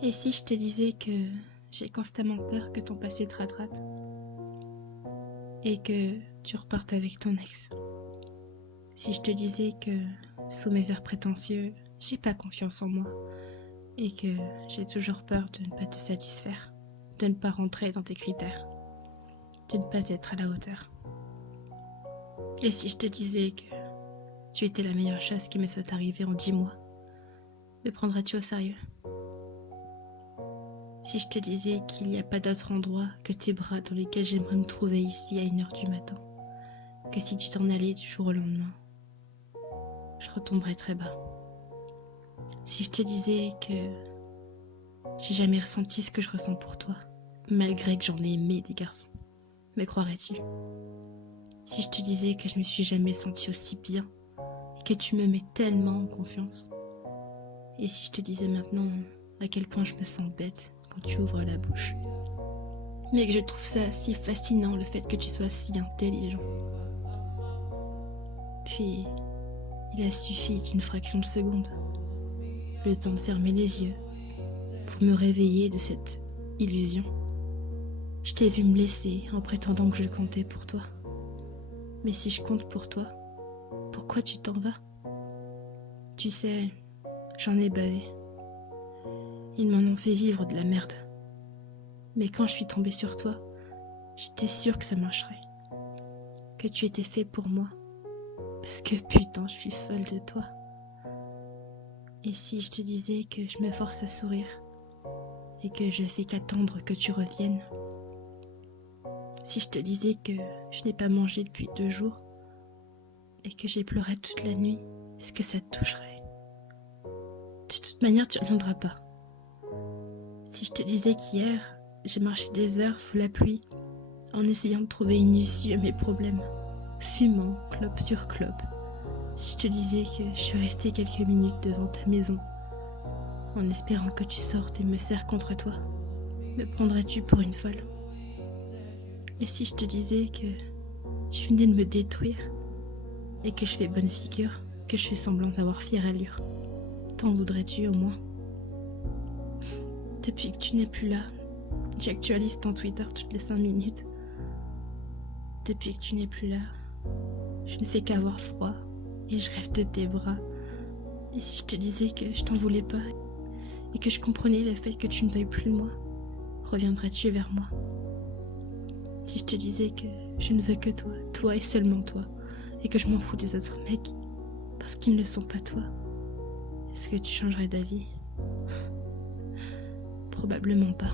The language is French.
Et si je te disais que j'ai constamment peur que ton passé te rattrape et que tu repartes avec ton ex? Si je te disais que, sous mes airs prétentieux, j'ai pas confiance en moi et que j'ai toujours peur de ne pas te satisfaire, de ne pas rentrer dans tes critères, de ne pas être à la hauteur? Et si je te disais que tu étais la meilleure chose qui me soit arrivée en 10 mois, me prendrais-tu au sérieux? Si je te disais qu'il n'y a pas d'autre endroit que tes bras dans lesquels j'aimerais me trouver ici à 1h du matin, que si tu t'en allais du jour au lendemain, je retomberais très bas. Si je te disais que j'ai jamais ressenti ce que je ressens pour toi, malgré que j'en ai aimé des garçons, me croirais-tu? Si je te disais que je me suis jamais sentie aussi bien et que tu me mets tellement en confiance, et si je te disais maintenant à quel point je me sens bête quand tu ouvres la bouche, mais que je trouve ça si fascinant le fait que tu sois si intelligent. Puis, il a suffi d'une fraction de seconde, le temps de fermer les yeux, pour me réveiller de cette illusion. Je t'ai vu me laisser en prétendant que je comptais pour toi. Mais si je compte pour toi, pourquoi tu t'en vas? Tu sais, j'en ai bavé. Ils m'en ont fait vivre de la merde. Mais quand je suis tombée sur toi, j'étais sûre que ça marcherait. Que tu étais fait pour moi. Parce que putain, je suis folle de toi. Et si je te disais que je me force à sourire et que je fais qu'attendre que tu reviennes? Si je te disais que je n'ai pas mangé depuis 2 jours et que j'ai pleuré toute la nuit, est-ce que ça te toucherait? De toute manière, tu ne reviendras pas. Si je te disais qu'hier, j'ai marché des heures sous la pluie en essayant de trouver une issue à mes problèmes, fumant clope sur clope. Si je te disais que je suis restée quelques minutes devant ta maison en espérant que tu sortes et me serres contre toi, me prendrais-tu pour une folle? Et si je te disais que tu venais de me détruire et que je fais bonne figure, que je fais semblant d'avoir fière allure, t'en voudrais-tu au moins? Depuis que tu n'es plus là, j'actualise ton Twitter toutes les 5 minutes. Depuis que tu n'es plus là, je ne fais qu'avoir froid et je rêve de tes bras. Et si je te disais que je t'en voulais pas et que je comprenais le fait que tu ne veuilles plus de moi, reviendrais-tu vers moi? Si je te disais que je ne veux que toi, toi et seulement toi, et que je m'en fous des autres mecs parce qu'ils ne sont pas toi, est-ce que tu changerais d'avis? Probablement pas.